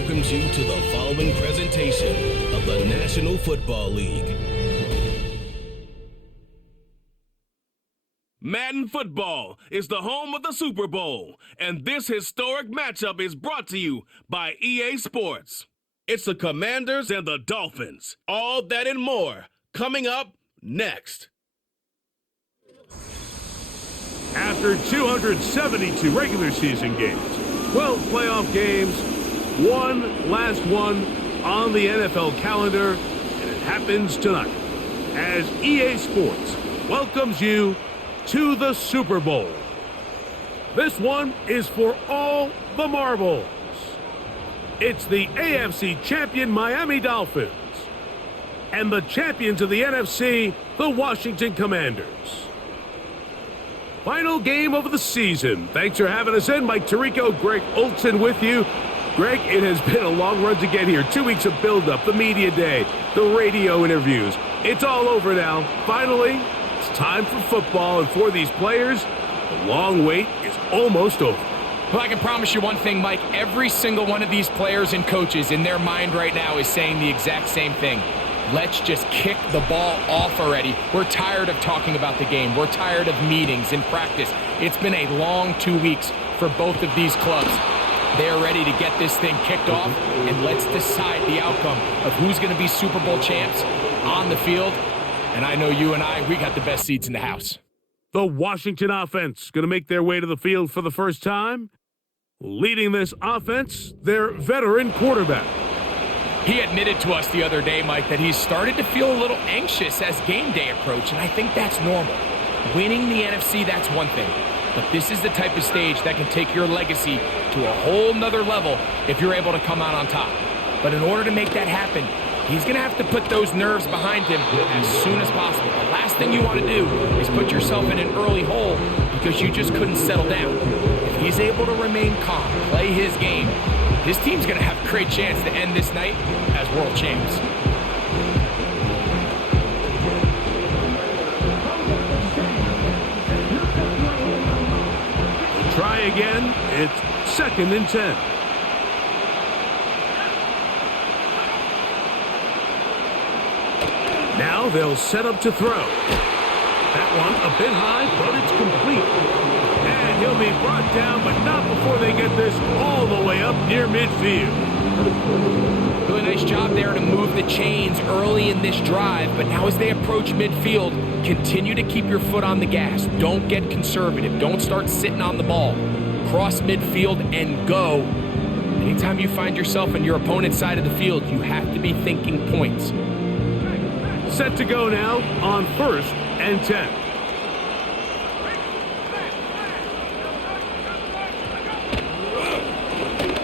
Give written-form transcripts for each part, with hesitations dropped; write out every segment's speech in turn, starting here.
welcomes you to the following presentation of the National Football League. Madden Football is the home of the Super Bowl, and this historic matchup is brought to you by EA Sports. It's the Commanders and the Dolphins. All that and more coming up next. After 272 regular season games, 12 playoff games, one last one on the NFL calendar, and it happens tonight as EA Sports welcomes you to the Super Bowl. This one is for all the marbles. It's the AFC champion Miami Dolphins and the champions of the NFC, the Washington Commanders. Final game of the season. Thanks for having us in. Mike Tirico, Greg Olson with you. Greg, it has been a long run to get here. 2 weeks of build-up, the media day, the radio interviews. It's all over now. Finally, it's time for football, and for these players, the long wait is almost over. Well, I can promise you one thing, Mike. Every single one of these players and coaches in their mind right now is saying the exact same thing. Let's just kick the ball off already. We're tired of talking about the game. We're tired of meetings and practice. It's been a long 2 weeks for both of these clubs. They're ready to get this thing kicked off, and let's decide the outcome of who's going to be Super Bowl champs on the field. And I know you and we got the best seats in the house. The Washington offense going to make their way to the field for the first time. Leading this offense, their veteran quarterback. He admitted to us the other day, Mike, that he's started to feel a little anxious as game day approached, and I think that's normal. Winning the NFC, that's one thing. But this is the type of stage that can take your legacy to a whole nother level if you're able to come out on top. But in order to make that happen, he's going to have to put those nerves behind him as soon as possible. The last thing you want to do is put yourself in an early hole because you just couldn't settle down. If he's able to remain calm, play his game, his team's going to have a great chance to end this night as world champs. Try again. It's 2nd and 10. Now they'll set up to throw. That one a bit high, but it's complete. And he'll be brought down, but not before they get this all the way up near midfield. Really nice job there to move the chains early in this drive, but now as they approach midfield, continue to keep your foot on the gas. Don't get conservative. Don't start sitting on the ball. Cross midfield and go. Anytime you find yourself on your opponent's side of the field, you have to be thinking points. Set to go now on 1st and 10.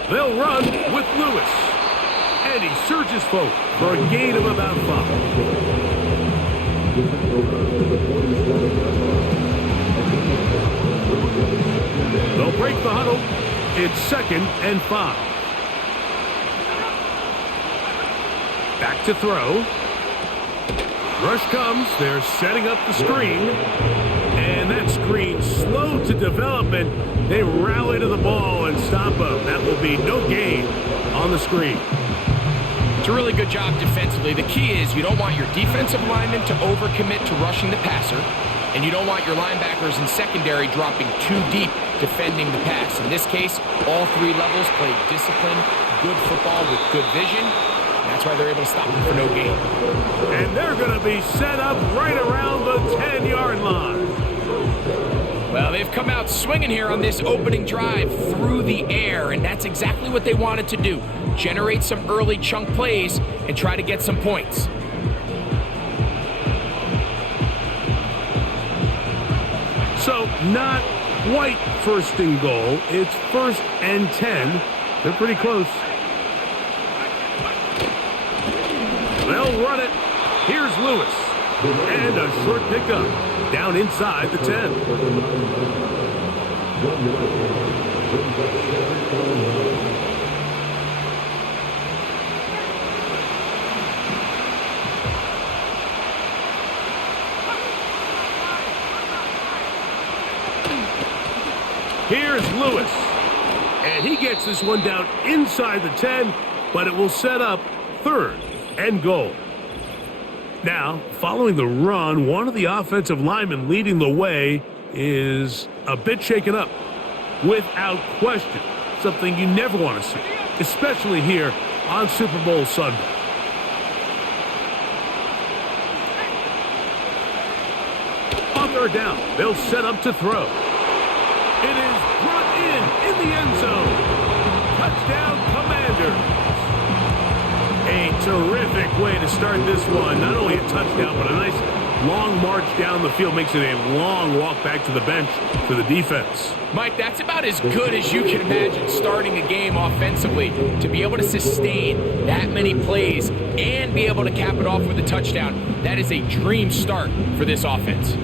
They'll run with Lewis. And he surges forward for a gain of about 5. They'll break the huddle. It's 2nd and 5. Back to throw. Rush comes. They're setting up the screen. And that screen slow to develop, and they rally to the ball and stop him. That will be no gain on the screen. It's a really good job defensively. The key is you don't want your defensive linemen to overcommit to rushing the passer, and you don't want your linebackers in secondary dropping too deep defending the pass. In this case, all 3 levels played disciplined, good football with good vision. That's why they're able to stop them for no gain. And they're going to be set up right around the 10-yard line. Well, they've come out swinging here on this opening drive through the air, and that's exactly what they wanted to do. Generate some early chunk plays and try to get some points. So not quite 1st and goal. It's 1st and 10. They're pretty close. They'll run it. Here's Lewis. And a short pickup down inside the 10. Here's Lewis. And he gets this one down inside the 10 but it will set up 3rd and goal. Now, following the run, one of the offensive linemen leading the way is a bit shaken up. Without question, something you never want to see, especially here on Super Bowl Sunday. On 3rd down, they'll set up to throw. It is brought in the end zone. Touchdown, Commanders. A terrific way to start this one. Not only a touchdown, but a nice long march down the field. Makes it a long walk back to the bench for the defense. Mike, that's about as good as you can imagine starting a game offensively. To be able to sustain that many plays and be able to cap it off with a touchdown, that is a dream start for this offense.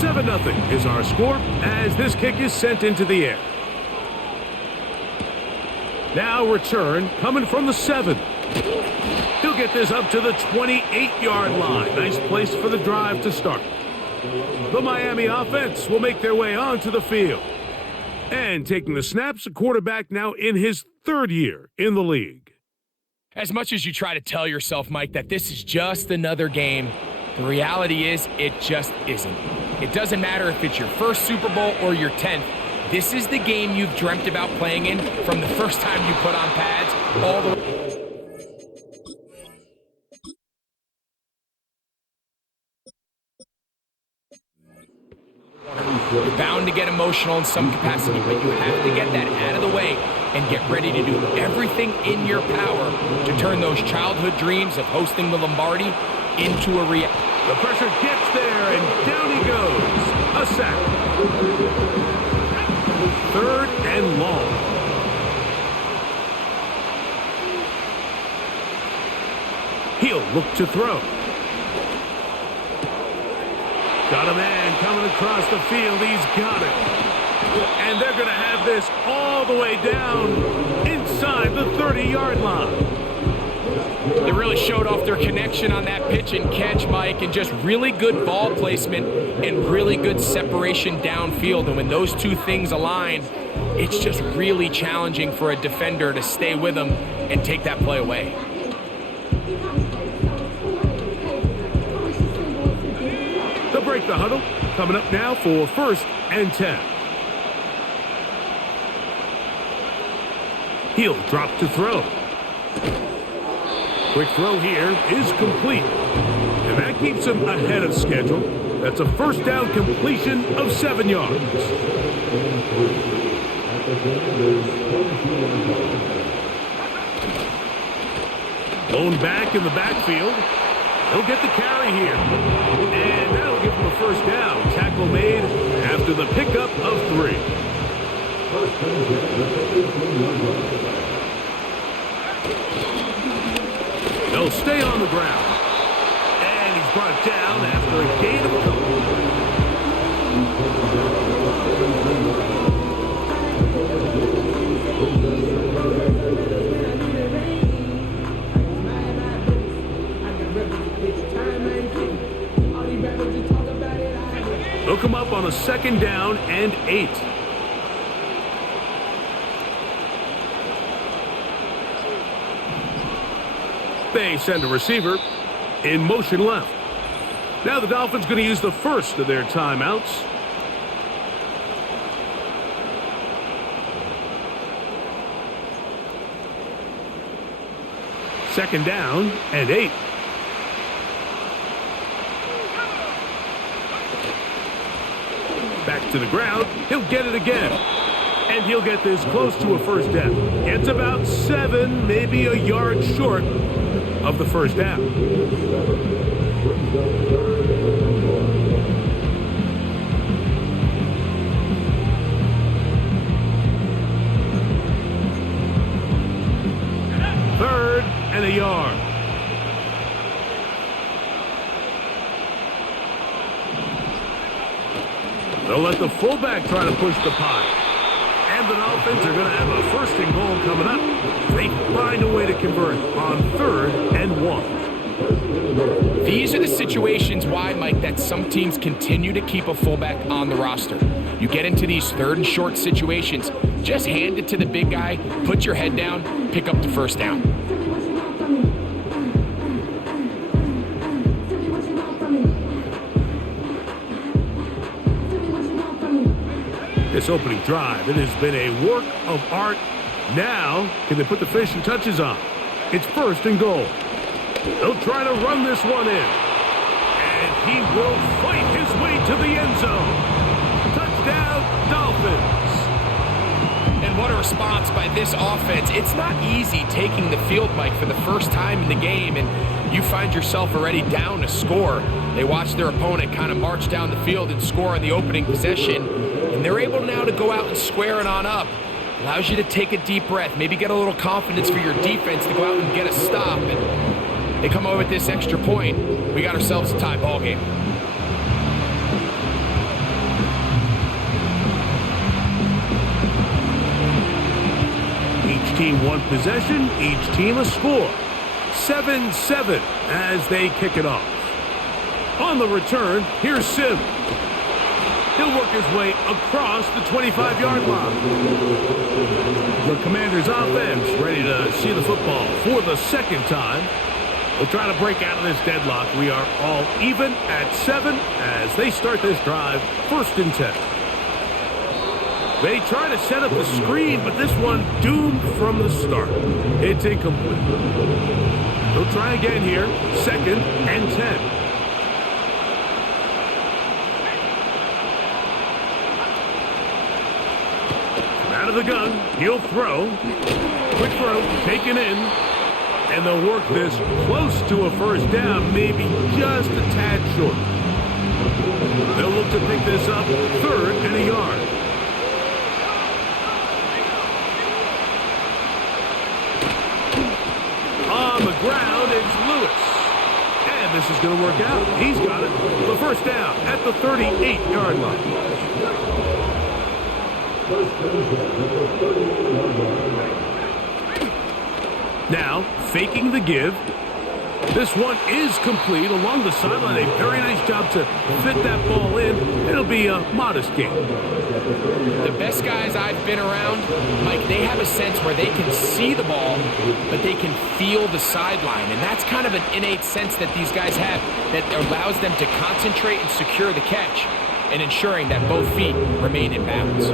7-0 is our score as this kick is sent into the air. Now return coming from the 7. He'll get this up to the 28-yard line. Nice place for the drive to start. The Miami offense will make their way onto the field. And taking the snaps, a quarterback now in his 3rd year in the league. As much as you try to tell yourself, Mike, that this is just another game, the reality is it just isn't. It doesn't matter if it's your first Super Bowl or your 10th. This is the game you've dreamt about playing in from the first time you put on pads all the way. You're bound to get emotional in some capacity, but you have to get that out of the way and get ready to do everything in your power to turn those childhood dreams of hosting the Lombardi into a reality. The pressure gets there, and down he goes. A sack. 3rd and long. He'll look to throw. Got a man coming across the field. He's got it. And they're going to have this all the way down inside the 30-yard line. They really showed off their connection on that pitch and catch, Mike, and just really good ball placement and really good separation downfield. And when those two things align, it's just really challenging for a defender to stay with them and take that play away. They'll break the huddle. Coming up now for 1st and 10. He'll drop to throw. Quick throw here is complete. And that keeps him ahead of schedule. That's a 1st down completion of 7 yards. Blown back in the backfield. He'll get the carry here. And that'll give him a 1st down. Tackle made after the pickup of 3. They'll stay on the ground. And he's brought down after a gain of a couple. They'll come up on a 2nd down and 8. They send a receiver in motion left. Now the Dolphins going to use the first of their timeouts. Second down and 8. Back to the ground. He'll get it again. And he'll get this close to a 1st down. It's about 7, maybe a yard short of the 1st down. Third and a yard. They'll let the fullback try to push the pile. And the Dolphins are going to have a 1st and goal coming up. They find a way to convert on 3rd and 1. If These are the situations why, Mike, that some teams continue to keep a fullback on the roster. You get into these third and short situations, just hand it to the big guy, put your head down, pick up the first down. This opening drive, it has been a work of art. Now, can they put the finishing touches on? It's first and goal. They'll try to run this one in. And he will fight his way to the end zone. Touchdown, Dolphins. And what a response by this offense. It's not easy taking the field, Mike, for the first time in the game, and you find yourself already down a score. They watch their opponent kind of march down the field and score on the opening possession, and they're able now to go out and square it on up. Allows you to take a deep breath, maybe get a little confidence for your defense to go out and get a stop, and they come over with this extra point. We got ourselves a tie ball game. Each team one possession, each team a score. 7-7 as they kick it off. On the return, here's Sim. He'll work his way across the 25-yard line. The Commanders' offense ready to see the football for the second time. We'll try to break out of this deadlock. We are all even at 7 as they start this drive, 1st and 10. They try to set up the screen, but this one doomed from the start. It's incomplete. They'll try again here, 2nd and 10. Out of the gun, he'll throw. Quick throw, taken in. And they'll work this close to a first down, maybe just a tad short. They'll look to pick this up, 3rd and a yard. On the ground, it's Lewis. And this is going to work out. He's got it. The first down at the 38-yard line. Now, faking the give. This one is complete along the sideline. A very nice job to fit that ball in. It'll be a modest gain. The best guys I've been around, Mike, they have a sense where they can see the ball, but they can feel the sideline. And that's kind of an innate sense that these guys have that allows them to concentrate and secure the catch and ensuring that both feet remain in bounds.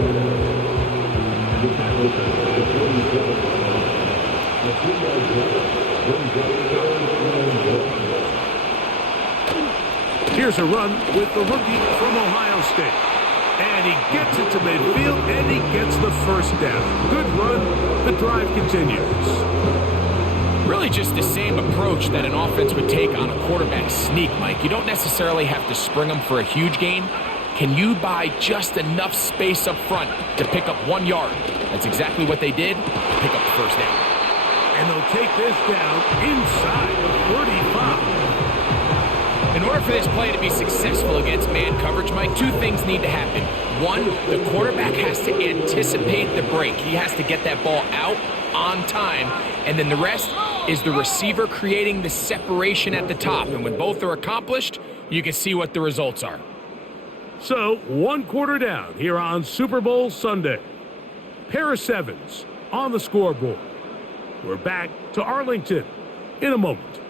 Here's a run with the rookie from Ohio State. And he gets it to midfield, and he gets the first down. Good run. The drive continues. Really just the same approach that an offense would take on a quarterback sneak, Mike. You don't necessarily have to spring them for a huge gain. Can you buy just enough space up front to pick up 1 yard? That's exactly what they did. Pick up the first down. And they'll take this down inside the 35. In order for this play to be successful against man coverage, Mike, 2 things need to happen. 1, the quarterback has to anticipate the break. He has to get that ball out on time. And then the rest is the receiver creating the separation at the top. And when both are accomplished, you can see what the results are. So, 1 quarter down here on Super Bowl Sunday. Pair of 7s on the scoreboard. We're back to Arlington in a moment.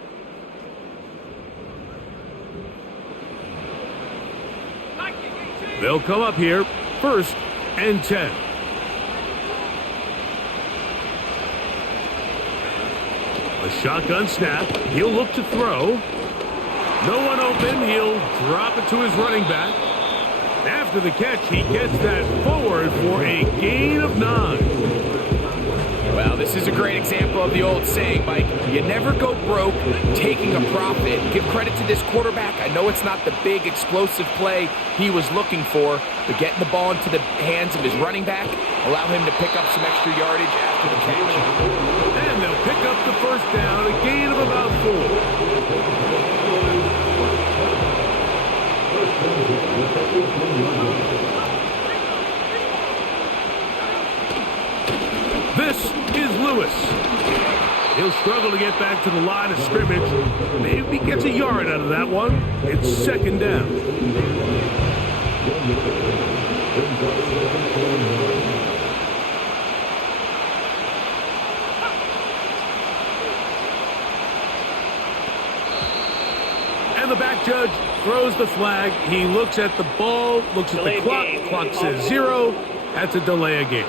They'll come up here, 1st and 10. A shotgun snap. He'll look to throw. No one open. He'll drop it to his running back. After the catch, he gets that forward for a gain of 9. Well, this is a great example of the old saying, Mike. You never go broke taking a profit. Give credit to this quarterback. I know it's not the big explosive play he was looking for, but getting the ball into the hands of his running back, allow him to pick up some extra yardage after the catch. And they'll pick up the first down, a gain of about 4. This is Lewis. He'll struggle to get back to the line of scrimmage. Maybe gets a yard out of that one. It's second down. And the back judge throws the flag. He looks at the ball, looks at the clock. Clock says 0. That's a delay of game.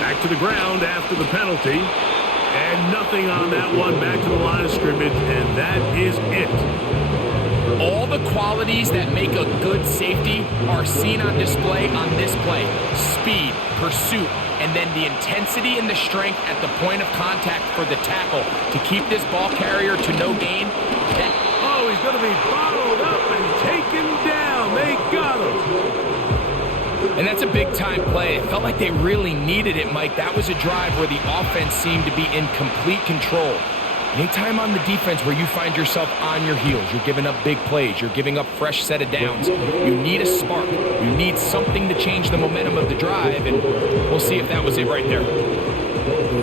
Back to the ground after the penalty. And nothing on that one. Back to the line of scrimmage, and that is it. All the qualities that make a good safety are seen on display on this play. Speed, pursuit, and then the intensity and the strength at the point of contact for the tackle to keep this ball carrier to no gain. Oh, he's going to be bottled up and taken down. They got him. And that's a big-time play. It felt like they really needed it, Mike. That was a drive where the offense seemed to be in complete control. Anytime on the defense where you find yourself on your heels, you're giving up big plays, you're giving up fresh set of downs, you need a spark. You need something to change the momentum of the drive, and we'll see if that was it right there.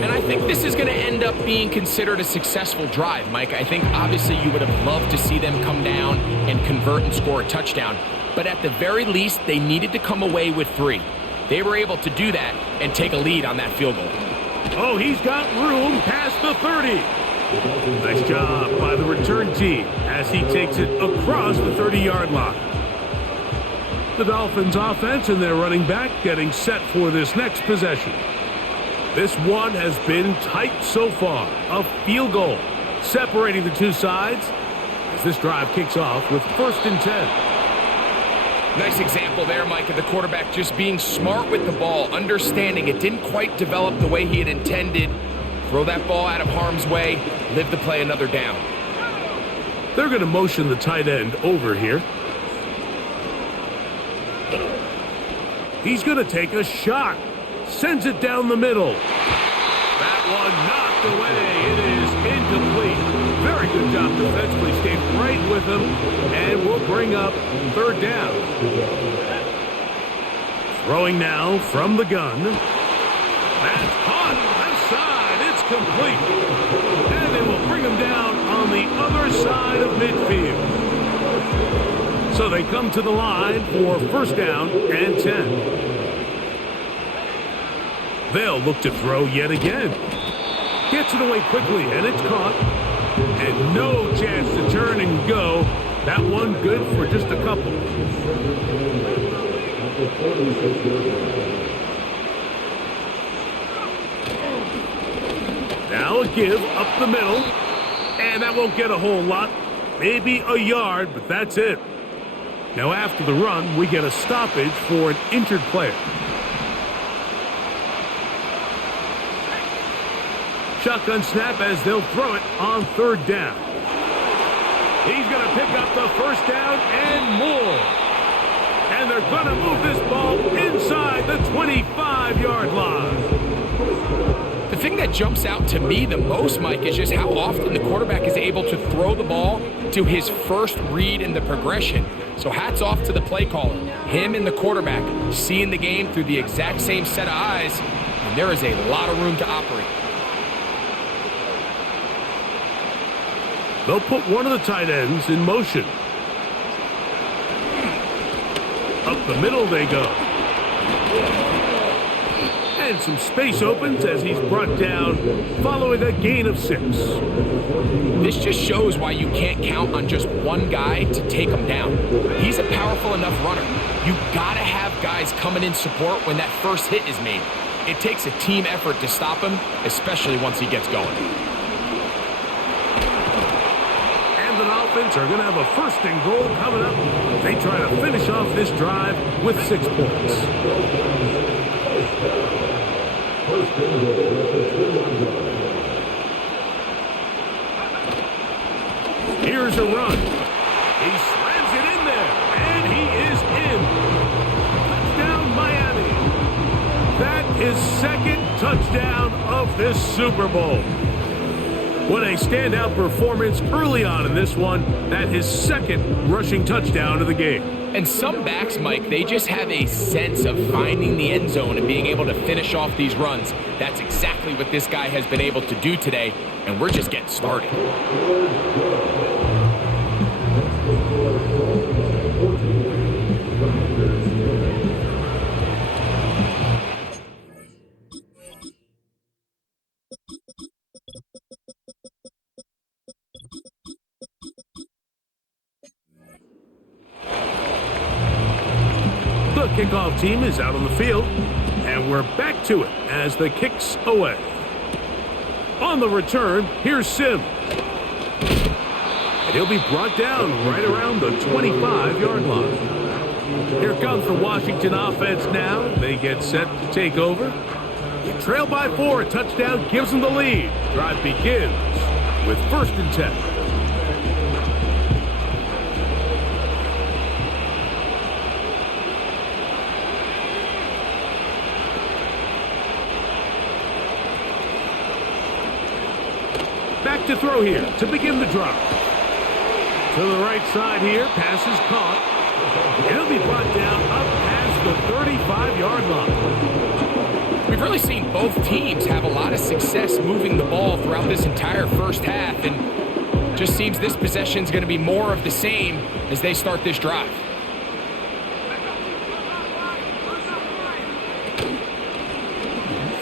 And I think this is going to end up being considered a successful drive, Mike. I think obviously you would have loved to see them come down and convert and score a touchdown. But at the very least, they needed to come away with 3. They were able to do that and take a lead on that field goal. Oh, he's got room past the 30. Nice job by the return team as he takes it across the 30-yard line. The Dolphins offense and their running back getting set for this next possession. This one has been tight so far. A field goal separating the two sides as this drive kicks off with 1st and 10. Nice example there, Mike, of the quarterback just being smart with the ball, understanding it didn't quite develop the way he had intended. Throw that ball out of harm's way, live to play another down. They're going to motion the tight end over here. He's going to take a shot. Sends it down the middle. That one knocked away. It is incomplete. Very good job defensively. Stayed right with him. And we'll bring up 3rd down. Throwing now from the gun. That's caught. Left side. It's complete. And they will bring him down on the other side of midfield. So they come to the line for 1st down and 10. They'll look to throw yet again. Gets it away quickly, and it's caught. And no chance to turn and go. That one good for just a couple. Now a give up the middle. And that won't get a whole lot. Maybe a yard, but that's it. Now after the run, we get a stoppage for an injured player. Shotgun snap as they'll throw it on 3rd down. He's going to pick up the 1st down and more. And they're going to move this ball inside the 25-yard line. The thing that jumps out to me the most, Mike, is just how often the quarterback is able to throw the ball to his first read in the progression. So hats off to the play caller. Him and the quarterback seeing the game through the exact same set of eyes, and there is a lot of room to operate. They'll put one of the tight ends in motion. Up the middle they go. And some space opens as he's brought down following a gain of 6. This just shows why you can't count on just one guy to take him down. He's a powerful enough runner. You gotta have guys coming in support when that first hit is made. It takes a team effort to stop him, especially once he gets going. The Dolphins are going to have a 1st and goal coming up. They try to finish off this drive with 6 points. Here's a run. He slams it in there, and he is in. Touchdown, Miami. That is 2nd touchdown of this Super Bowl. What a standout performance early on in this one. That his second rushing touchdown of the game. And some backs, Mike, they just have a sense of finding the end zone and being able to finish off these runs. That's exactly what this guy has been able to do today, and we're just getting started. The kickoff team is out on the field, and we're back to it as the kick's away. On the return, here's Sim. And he'll be brought down right around the 25-yard line. Here comes the Washington offense now. They get set to take over. They trail by 4. A touchdown gives them the lead. Drive begins with 1st and 10. Back to throw here to begin the drive. To the right side here, pass is caught. It'll be brought down up past the 35-yard line. We've really seen both teams have a lot of success moving the ball throughout this entire first half, and just seems this possession is going to be more of the same as they start this drive.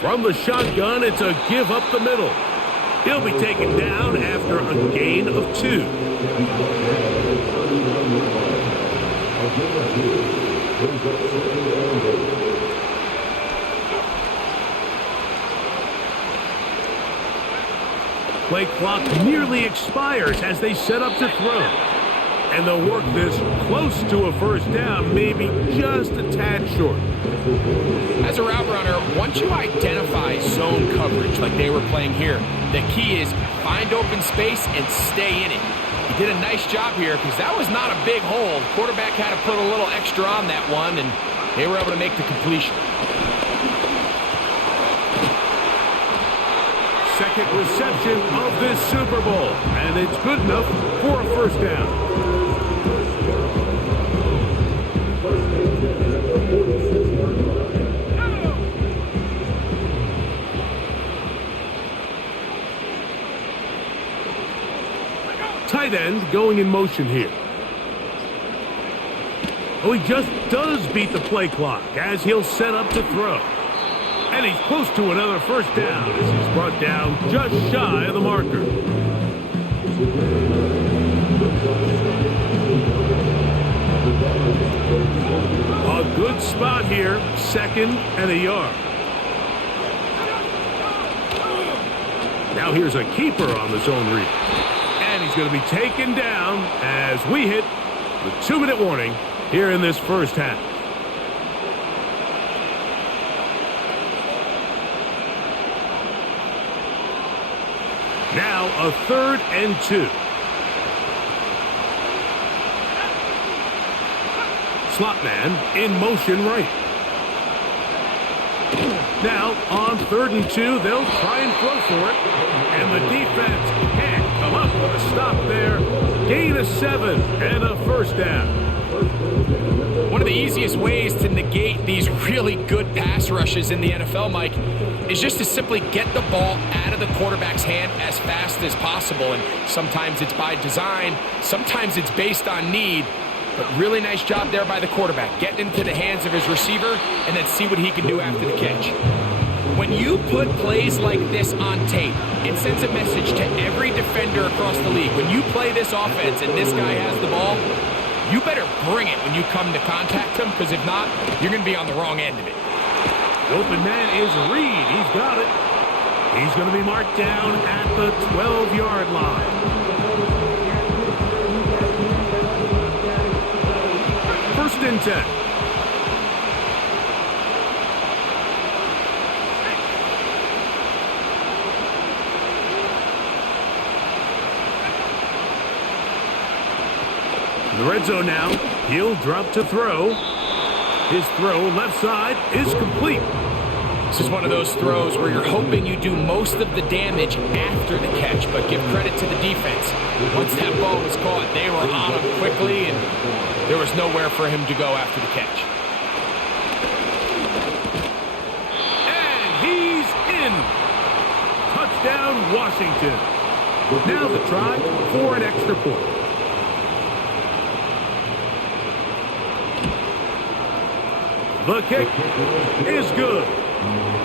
From the shotgun, it's a give up the middle. He'll be taken down after a gain of 2. Play clock nearly expires as they set up to throw. And they'll work this close to a first down, maybe just a tad short. As a route runner, once you identify zone coverage like they were playing here, the key is find open space and stay in it. He did a nice job here because that was not a big hole. The quarterback had to put a little extra on that one, and they were able to make the completion. Second reception of this Super Bowl, and it's good enough for a first down. Tight end going in motion here. Oh, he just does beat the play clock as he'll set up to throw. And he's close to another first down as he's brought down just shy of the marker. A good spot here, 2nd and a yard. Now here's a keeper on the zone read. And he's going to be taken down as we hit the 2-minute warning here in this first half. Now a 3rd and 2. Slot man in motion right. Now on 3rd and 2, they'll try and throw for it. And the defense can't come up with a stop there. Gain of 7 and a first down. One of the easiest ways to negate these really good pass rushes in the NFL, Mike, is just to simply get the ball out of the quarterback's hand as fast as possible. And sometimes it's by design, sometimes it's based on need. But really nice job there by the quarterback, getting into the hands of his receiver and then see what he can do after the catch. When you put plays like this on tape, it sends a message to every defender across the league. When you play this offense and this guy has the ball, you better bring it when you come to contact him, because if not, you're going to be on the wrong end of it. The open man is Reed. He's got it. He's going to be marked down at the 12-yard line. First and 10. In the red zone now. He'll drop to throw. His throw left side is complete. This is one of those throws where you're hoping you do most of the damage after the catch, but give credit to the defense. Once that ball was caught, they were on him quickly, and there was nowhere for him to go after the catch. And he's in. Touchdown, Washington. Now the try for an extra point. The kick is good.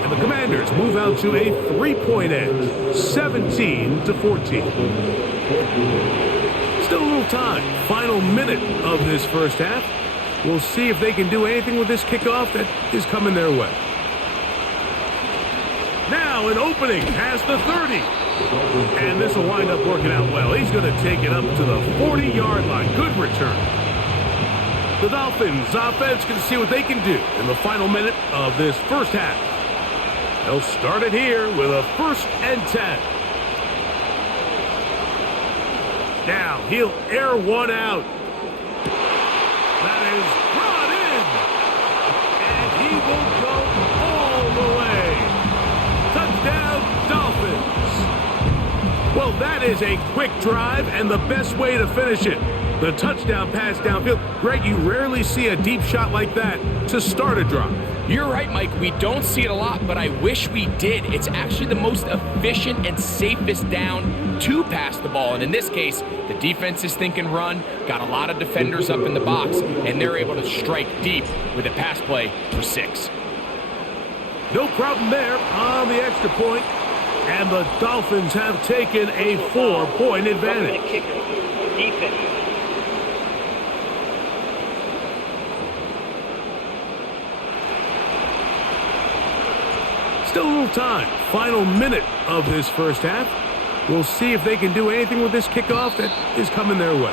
And the Commanders move out to a 3-point edge, 17-14. Still a little time. Final minute of this first half. We'll see if they can do anything with this kickoff that is coming their way. Now an opening past the 30. And this will wind up working out well. He's going to take it up to the 40-yard line. Good return. The Dolphins offense going to see what they can do in the final minute of this first half. They'll start it here with a 1st and 10. Now he'll air one out. That is brought in. And he will go all the way. Touchdown, Dolphins. Well, that is a quick drive and the best way to finish it. The touchdown pass downfield. Greg, you rarely see a deep shot like that to start a drive. You're right, Mike. We don't see it a lot, but I wish we did. It's actually the most efficient and safest down to pass the ball. And in this case, the defense is thinking run, got a lot of defenders up in the box, and they're able to strike deep with a pass play for 6. No problem there on the extra point, and the Dolphins have taken a 4-point advantage. Defense. Still a little time. Final minute of this first half. We'll see if they can do anything with this kickoff that is coming their way.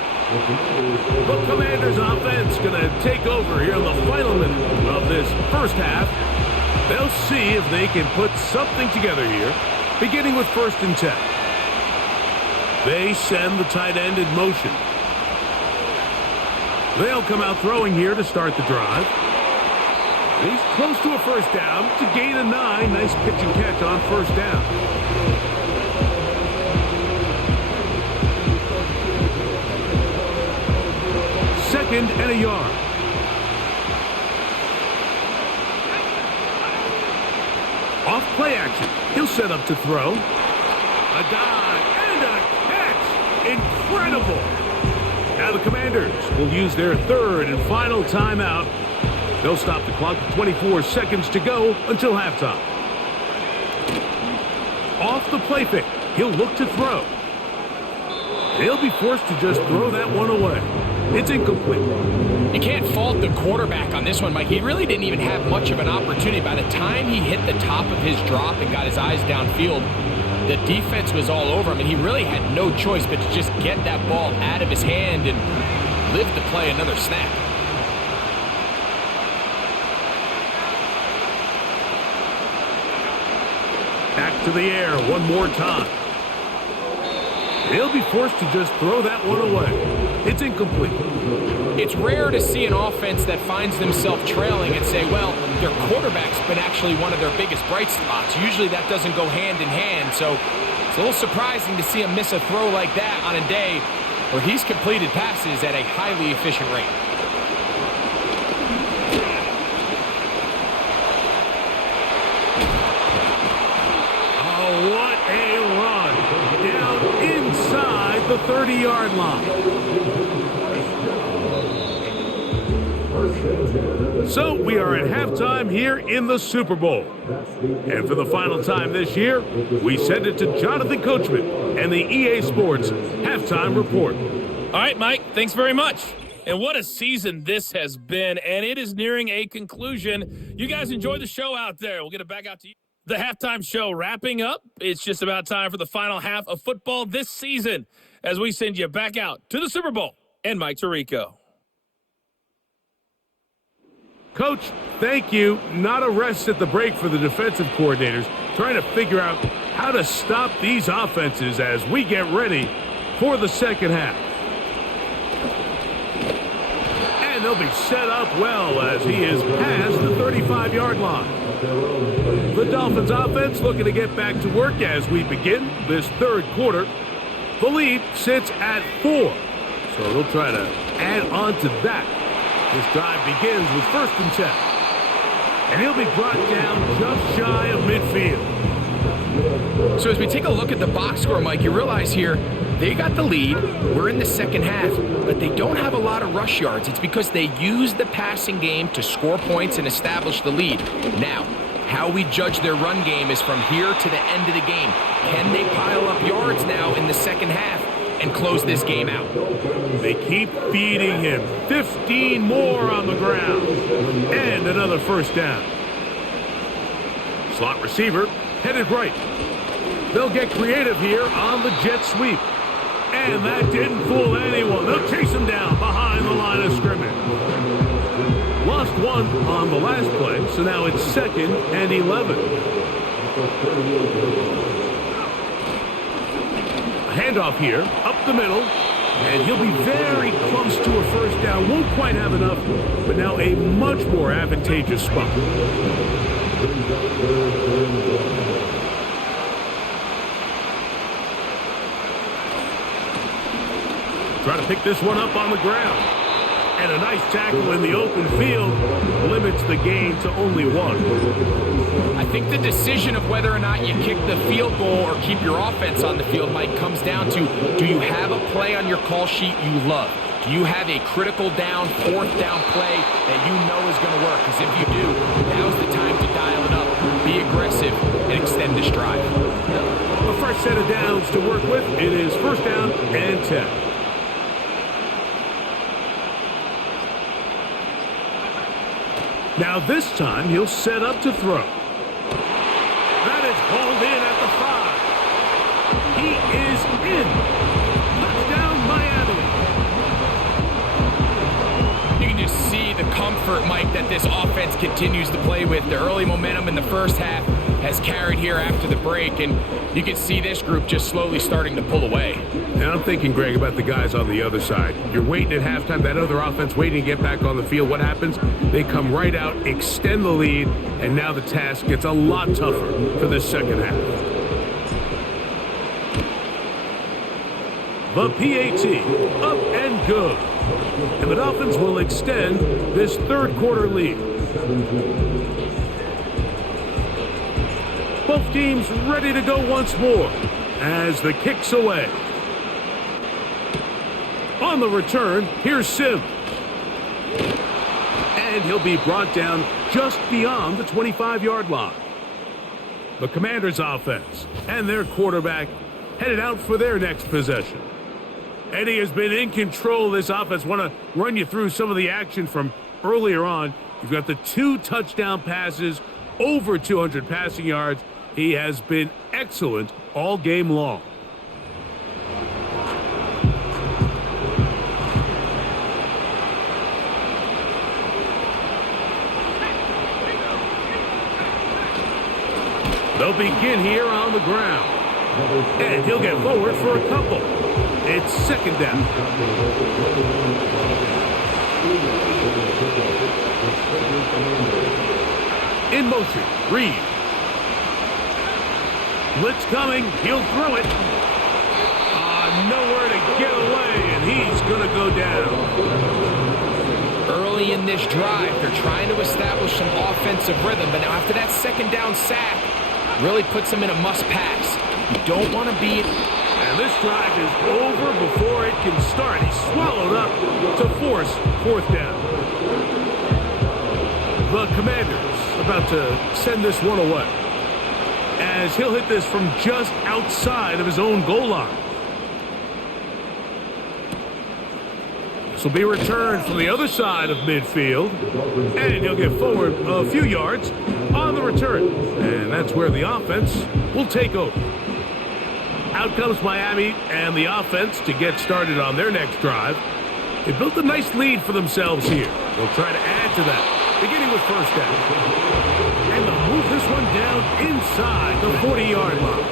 The Commanders offense going to take over here in the final minute of this first half. They'll see if they can put something together here, beginning with 1st and 10. They send the tight end in motion. They'll come out throwing here to start the drive. He's close to a 1st down to gain a 9. Nice pitch and catch on 1st down. Second and a yard. Off play action. He'll set up to throw. A dive and a catch. Incredible. Now the Commanders will use their 3rd and final timeout. They'll stop the clock with 24 seconds to go until halftime. Off the play fake. He'll look to throw. They'll be forced to just throw that one away. It's incomplete. You can't fault the quarterback on this one, Mike. He really didn't even have much of an opportunity. By the time he hit the top of his drop and got his eyes downfield, the defense was all over him, and he really had no choice but to just get that ball out of his hand and live to play another snap. Back to the air one more time. They'll be forced to just throw that one away. It's incomplete. It's rare to see an offense that finds themselves trailing and say, well, their quarterback's been actually one of their biggest bright spots. Usually that doesn't go hand in hand, so it's a little surprising to see him miss a throw like that on a day where he's completed passes at a highly efficient rate. What a run down inside the 30-yard line. So we are at halftime here in the Super Bowl. And for the final time this year, we send it to Jonathan Coachman and the EA Sports Halftime Report. All right, Mike, thanks very much. And what a season this has been, and it is nearing a conclusion. You guys enjoy the show out there. We'll get it back out to you. The halftime show wrapping up. It's just about time for the final half of football this season as we send you back out to the Super Bowl and Mike Tirico. Coach, thank you. Not a rest at the break for the defensive coordinators, trying to figure out how to stop these offenses as we get ready for the second half. And And they'll be set up well as he is past the 35-yard line. The Dolphins offense looking to get back to work as we begin this third quarter. The lead sits at 4, so they'll try to add on to that. This drive begins with 1st and 10. And he'll be brought down just shy of midfield. So as we take a look at the box score, Mike, you realize here they got the lead. We're in the second half, but they don't have a lot of rush yards. It's because they use the passing game to score points and establish the lead. Now, how we judge their run game is from here to the end of the game. Can they pile up yards now in the second half and close this game out? They keep feeding him. 15 more on the ground. And another 1st down. Slot receiver headed right. They'll get creative here on the jet sweep. And that didn't fool anyone. They'll chase him down behind the line of scrimmage. Lost 1 on the last play, so now it's 2nd and 11. A handoff here, up the middle, and he'll be very close to a 1st down. Won't quite have enough, but now a much more advantageous spot. Try to pick this one up on the ground. And a nice tackle in the open field limits the gain to only 1. I think the decision of whether or not you kick the field goal or keep your offense on the field, Mike, comes down to, do you have a play on your call sheet you love? Do you have a critical down, 4th down play that you know is going to work? Because if you do, now's the time to dial it up, be aggressive, and extend this drive. A fresh set of downs to work with. It is 1st down and 10. Now this time he'll set up to throw. That is hauled in at the 5. He is in. Touchdown Miami. You can just see the comfort, Mike, that this offense continues to play with. The early momentum in the first half has carried here after the break, and you can see this group just slowly starting to pull away. Now I'm thinking, Greg, about the guys on the other side. You're waiting at halftime, that other offense waiting to get back on the field. What happens? They come right out, extend the lead, and now the task gets a lot tougher for this second half. The PAT, up and good. And the Dolphins will extend this third quarter lead. Both teams ready to go once more as the kick's away. On the return, here's Sim. And he'll be brought down just beyond the 25-yard line. The Commanders' offense and their quarterback headed out for their next possession. Eddie has been in control of this offense. Want to run you through some of the action from earlier on. You've got the 2 touchdown passes, over 200 passing yards. He has been excellent all game long. They'll begin here on the ground. And he'll get forward for a couple. It's 2nd down. In motion, Reed. Blitz coming, he'll throw it. Nowhere to get away, and he's going to go down. Early in this drive, they're trying to establish some offensive rhythm, but now after that 2nd down sack, really puts them in a must-pass. You don't want to be... And this drive is over before it can start. He's swallowed up to force 4th down. The Commanders about to send this one away, as he'll hit this from just outside of his own goal line. This will be returned from the other side of midfield, and he'll get forward a few yards on the return. And that's where the offense will take over. Out comes Miami and the offense to get started on their next drive. They built a nice lead for themselves here. They'll try to add to that, beginning with 1st down. And they'll move this one down inside the 40-yard line.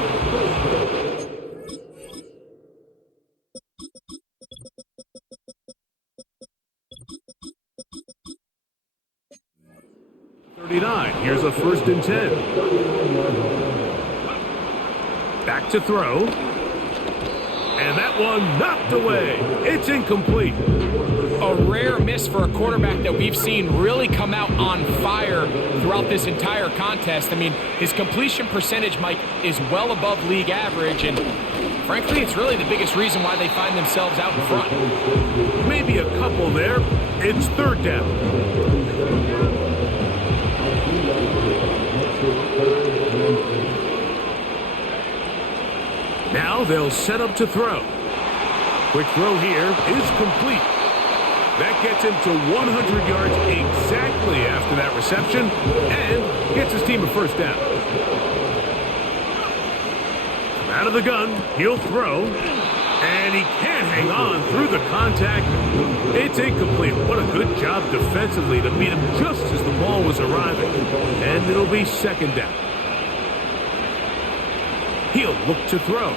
39. Here's a 1st and 10. Back to throw. And that one knocked away. It's incomplete. A rare miss for a quarterback that we've seen really come out on fire throughout this entire contest. I mean, his completion percentage, Mike, is well above league average, and frankly, it's really the biggest reason why they find themselves out in front. Maybe a couple there. It's 3rd down. Now they'll set up to throw. Quick throw here is complete. That gets him to 100 yards exactly after that reception and gets his team a 1st down. From out of the gun, he'll throw, and he can't hang on through the contact. It's incomplete. What a good job defensively to meet him just as the ball was arriving. And it'll be 2nd down. He'll look to throw.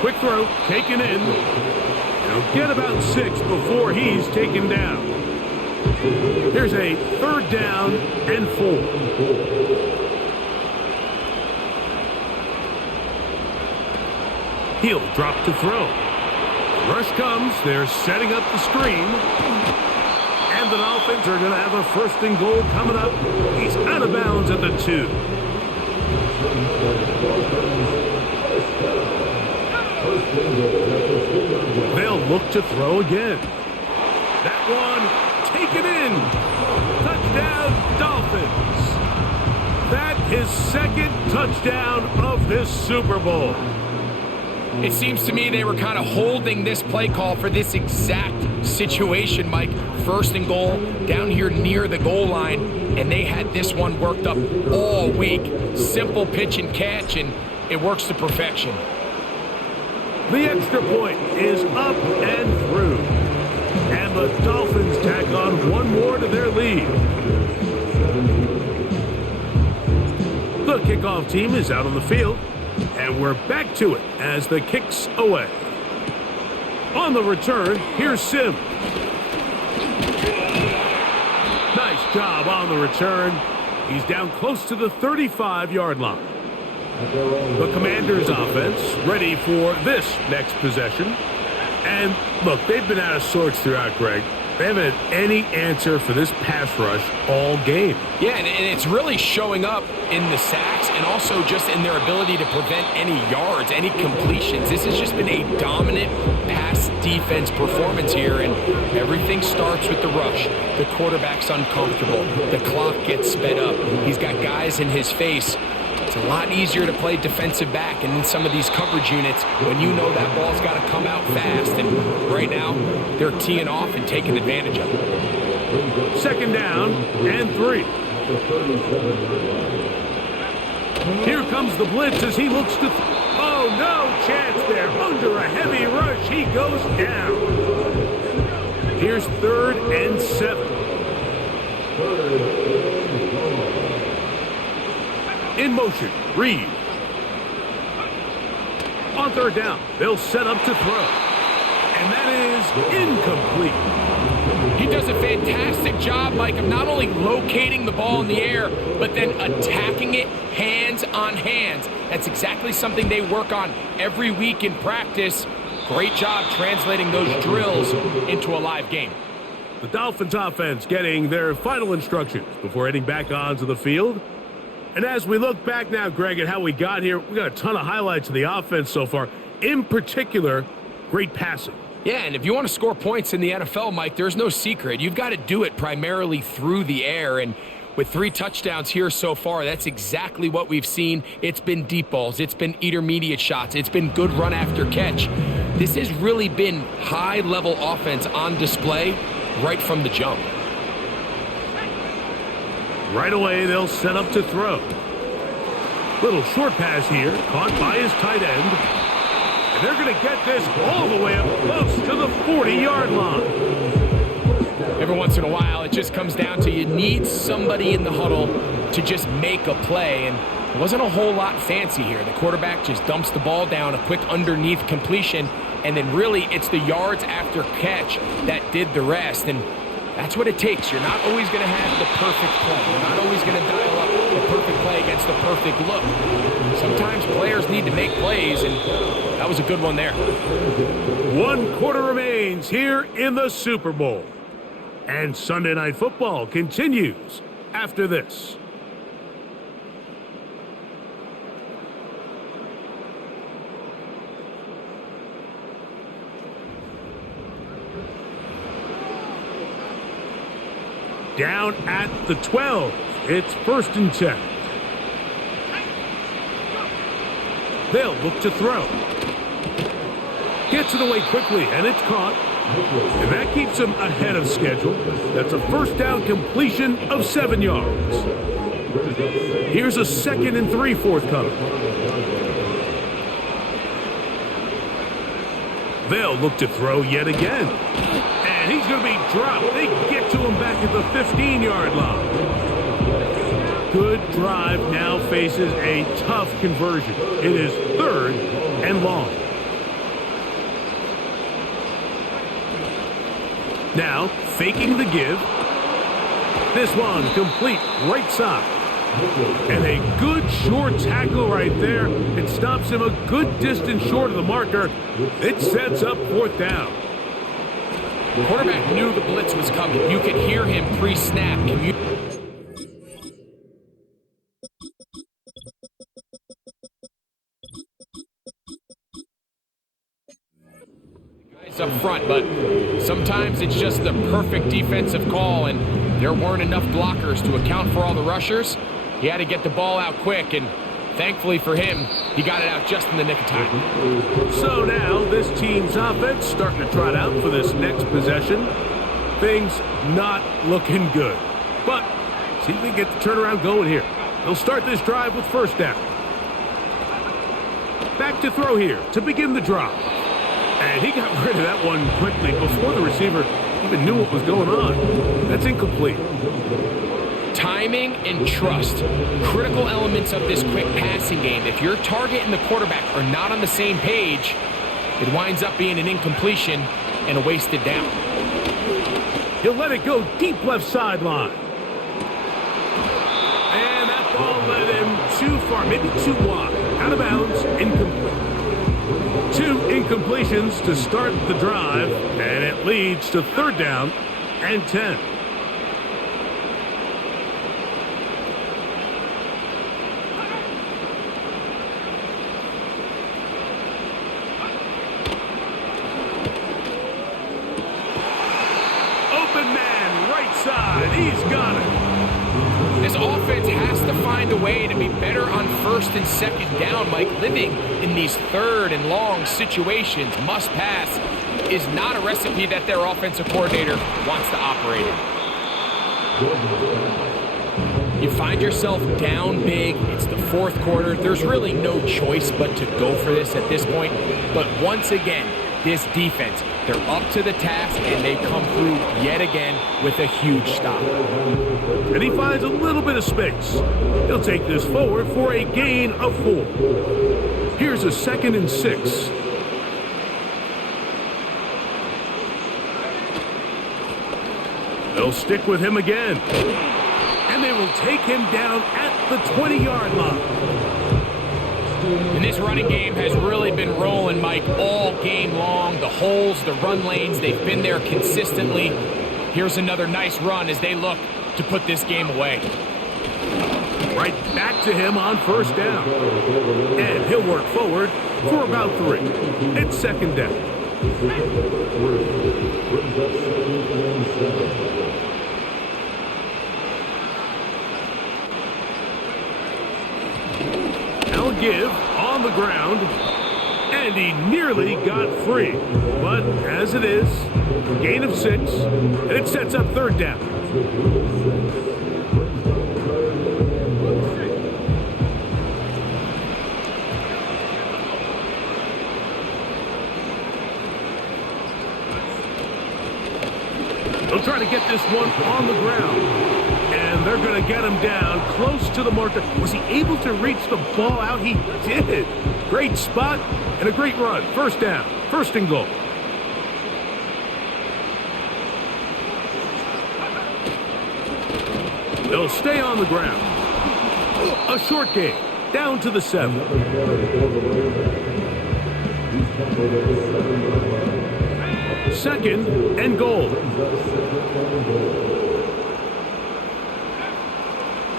Quick throw, taken in. He'll get about 6 before he's taken down. Here's a 3rd down and 4. He'll drop to throw. Rush comes. They're setting up the screen. And the Dolphins are going to have a 1st and goal coming up. He's out of bounds at the 2. They'll look to throw again. That one taken in. Touchdown, Dolphins. That is 2nd touchdown of this Super Bowl. It seems to me they were kind of holding this play call for this exact situation, Mike. 1st and goal down here near the goal line, and they had this one worked up all week. Simple pitch and catch, and it works to perfection. The extra point is up and through. And the Dolphins tack on one more to their lead. The kickoff team is out on the field. And we're back to it as the kick's away. On the return, here's Sim. Nice job on the return. He's down close to the 35-yard line. The Commanders' offense ready for this next possession. And look, they've been out of sorts throughout, Greg. They haven't had any answer for this pass rush all game. Yeah, and it's really showing up in the sacks and also just in their ability to prevent any yards, any completions. This has just been a dominant pass defense performance here, and everything starts with the rush. The quarterback's uncomfortable. The clock gets sped up. He's got guys in his face. It's a lot easier to play defensive back and in some of these coverage units when you know that ball's got to come out fast. And right now, they're teeing off and taking advantage of it. 2nd down and 3. Here comes the blitz as he looks to... Oh, no chance there. Under a heavy rush, he goes down. Here's 3rd and 7. In motion, Reed. On 3rd down, they'll set up to throw. And that is incomplete. He does a fantastic job, Mike, of not only locating the ball in the air, but then attacking it hands on hands. That's exactly something they work on every week in practice. Great job translating those drills into a live game. The Dolphins offense getting their final instructions before heading back onto the field. And as we look back now, Greg, at how we got here, we got a ton of highlights of the offense so far. In particular, great passing. Yeah, and if you want to score points in the NFL, Mike, there's no secret. You've got to do it primarily through the air. And with 3 touchdowns here so far, that's exactly what we've seen. It's been deep balls. It's been intermediate shots. It's been good run after catch. This has really been high-level offense on display right from the jump. Right away, they'll set up to throw. Little short pass here, caught by his tight end. And they're going to get this all the way up close to the 40-yard line. Every once in a while, it just comes down to you need somebody in the huddle to just make a play. And it wasn't a whole lot fancy here. The quarterback just dumps the ball down, a quick underneath completion, and then really it's the yards after catch that did the rest. And That's what it takes. You're not always going to have the perfect play. You're not always going to dial up the perfect play against the perfect look. Sometimes players need to make plays, and that was a good one there. 1 quarter remains here in the Super Bowl. And Sunday Night Football continues after this. Down at the 12. It's 1st and 10. They'll look to throw. Gets it away quickly, and it's caught. And that keeps him ahead of schedule. That's a 1st down completion of 7 yards. Here's a 2nd and 3 forthcoming. They'll look to throw yet again. And he's going to be dropped. They get to him back at the 15-yard line. Good drive now faces a tough conversion. It is 3rd and long. Now, faking the give. This one complete right side. And a good short tackle right there. It stops him a good distance short of the marker. It sets up 4th down. The quarterback knew the blitz was coming. You could hear him pre-snap. Guys up front, but sometimes it's just the perfect defensive call, and there weren't enough blockers to account for all the rushers. He had to get the ball out quick, and thankfully for him, he got it out just in the nick of time. So now this team's offense starting to trot out for this next possession. Things not looking good. But see if we can get the turnaround going here. They'll start this drive with 1st down. Back to throw here to begin the drive. And he got rid of that one quickly before the receiver even knew what was going on. That's incomplete. Timing and trust, critical elements of this quick passing game. If your target and the quarterback are not on the same page, it winds up being an incompletion and a wasted down. He'll let it go deep left sideline. And that ball led him too far, maybe too wide. Out of bounds, incomplete. 2 incompletions to start the drive, and it leads to 3rd down and 10. He's got it. This offense has to find a way to be better on 1st and 2nd down, Mike. Living in these 3rd and long situations, must pass, is not a recipe that their offensive coordinator wants to operate in. You find yourself down big. It's the 4th quarter. There's really no choice but to go for this at this point. But once again, this defense, they're up to the task, and they come through yet again with a huge stop. And he finds a little bit of space. He'll take this forward for a gain of 4. Here's a 2nd and 6. They'll stick with him again. And they will take him down at the 20-yard line. And this running game has really been rolling, Mike, all game long. The holes, the run lanes, they've been there consistently. Here's another nice run as they look to put this game away. Right back to him on 1st down. And he'll work forward for about 3. It's 2nd down. Give on the ground, and he nearly got free. But as it is, gain of 6, and it sets up 3rd down. They'll try to get this one on the ground. And they're going to get him down close to the marker. Was he able to reach the ball out? He did. Great spot and a great run. 1st down. 1st and goal. They'll stay on the ground. A short game, down to the 7. Second and goal.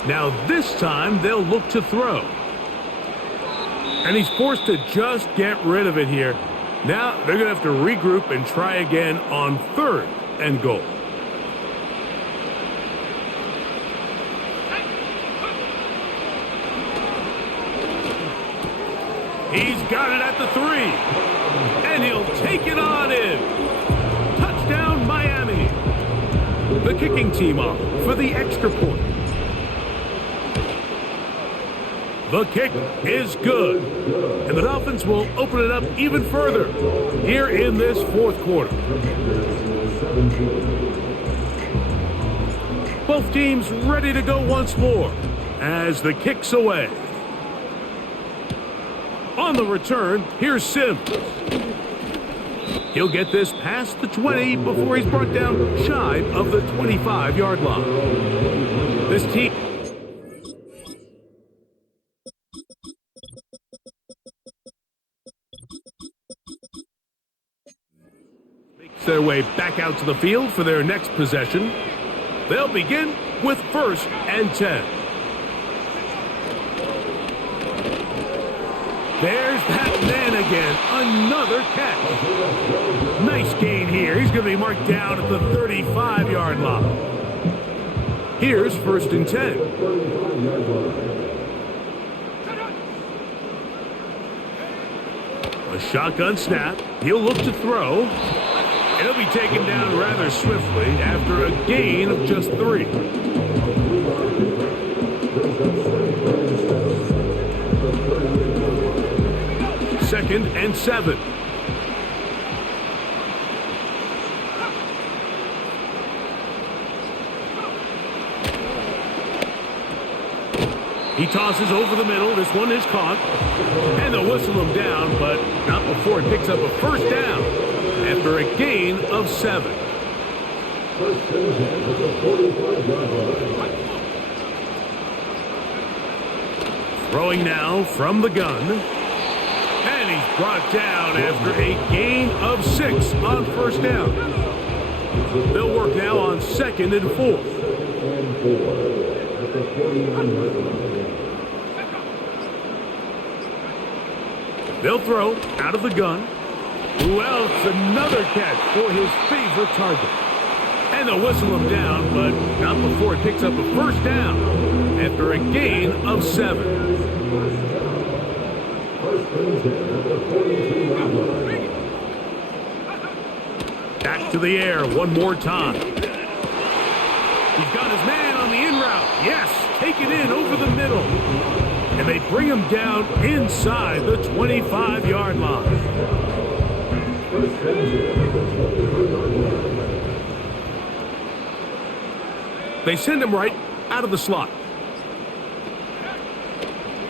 Now this time they'll look to throw. And he's forced to just get rid of it here. Now they're going to have to regroup and try again on third and goal. He's got it at the 3. And he'll take it on in. Touchdown, Miami. The kicking team off for the extra point. The kick is good. And the Dolphins will open it up even further here in this fourth quarter. Both teams ready to go once more as the kick's away. On the return, here's Sims. He'll get this past the 20 before he's brought down shy of the 25-yard line. This team makes their way back out to the field for their next possession. They'll begin with 1st and 10. There's that man again. Another catch. Nice gain here. He's going to be marked down at the 35-yard line. Here's 1st and 10. A shotgun snap. He'll look to throw. And he'll be taken down rather swiftly after a gain of just 3. Second and 7. He tosses over the middle. This one is caught. And they'll whistle him down, but not before he picks up a 1st down after a gain of 7. Throwing now from the gun. And he's brought down after a gain of 6 on 1st down. They'll work now on 2nd and 4. They'll throw out of the gun. Well, it's another catch for his favorite target. And they'll whistle him down, but not before he picks up a 1st down after a gain of 7. Back to the air one more time. He's got his man on the in route. Yes, take it in over the middle. And they bring him down inside the 25-yard line. They send him right out of the slot.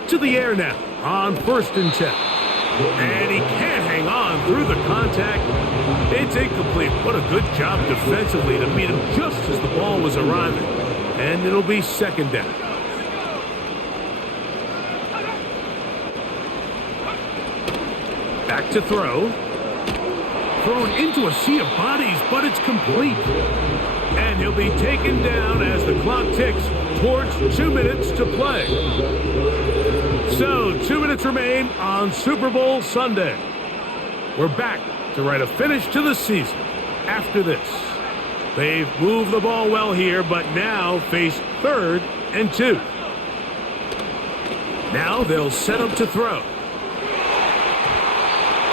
To the air now on 1st and 10. And he can't hang on through the contact. It's incomplete. What a good job defensively to meet him just as the ball was arriving. And it'll be 2nd down. Back to throw. Thrown into a sea of bodies, but it's complete. And he'll be taken down as the clock ticks towards 2 minutes to play. So, 2 minutes remain on Super Bowl Sunday. We're back to write a finish to the season after this. They've moved the ball well here, but now face 3rd and 2. Now they'll set up to throw.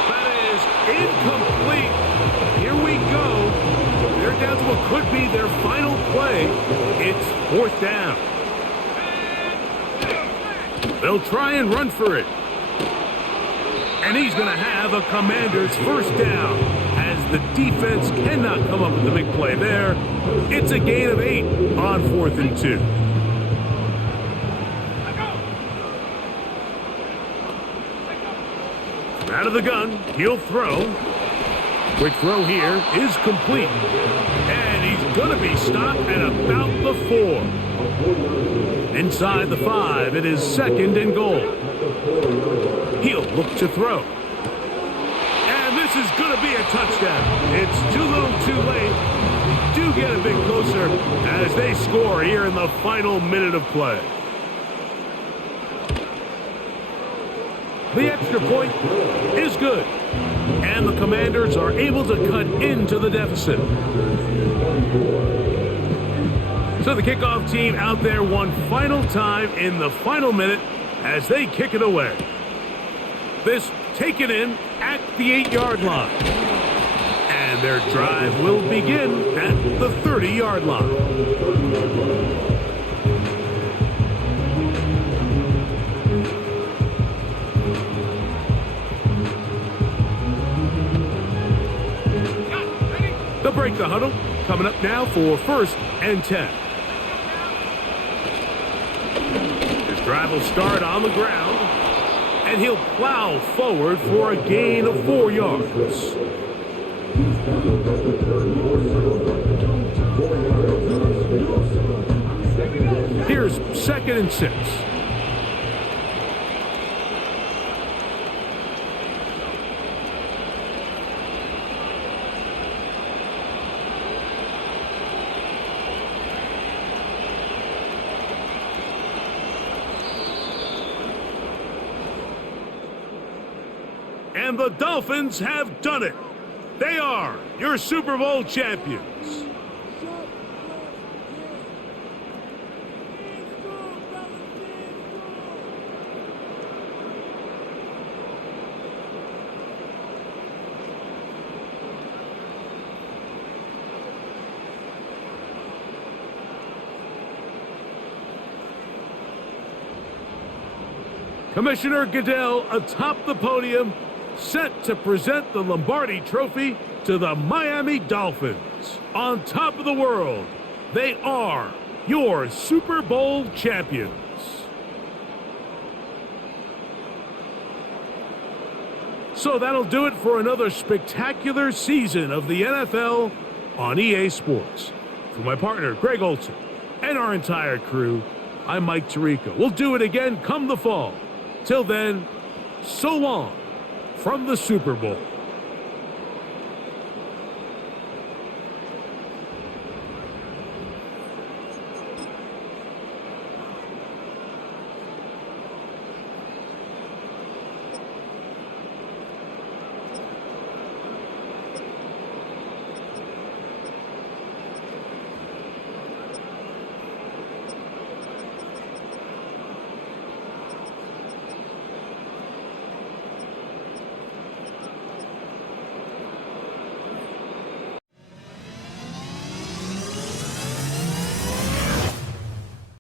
That is incomplete. Here we go. They're down to what could be their final play. It's 4th down. They'll try and run for it. And he's going to have a Commander's 1st down as the defense cannot come up with the big play there. It's a gain of 8 on 4th and 2. Out of the gun, he'll throw. Quick throw here is complete. And he's he's going to be stopped at about the 4. Inside the 5, it is 2nd and goal. He'll look to throw. And this is going to be a touchdown. It's too little too late. They do get a bit closer as they score here in the final minute of play. The extra point is good. And the Commanders are able to cut into the deficit. So the kickoff team out there one final time in the final minute as they kick it away. This taken in at the 8-yard line. And their drive will begin at the 30-yard line. They'll break the huddle. Coming up now for 1st and 10. His drive will start on the ground, and he'll plow forward for a gain of 4 yards. Here's 2nd and 6. And the Dolphins have done it. They are your Super Bowl champions. Commissioner Goodell atop the podium, set to present the Lombardi Trophy to the Miami Dolphins. On top of the world, they are your Super Bowl champions. So that'll do it for another spectacular season of the NFL on EA Sports. For my partner, Greg Olson, and our entire crew, I'm Mike Tirico. We'll do it again come the fall. Till then, so long from the Super Bowl.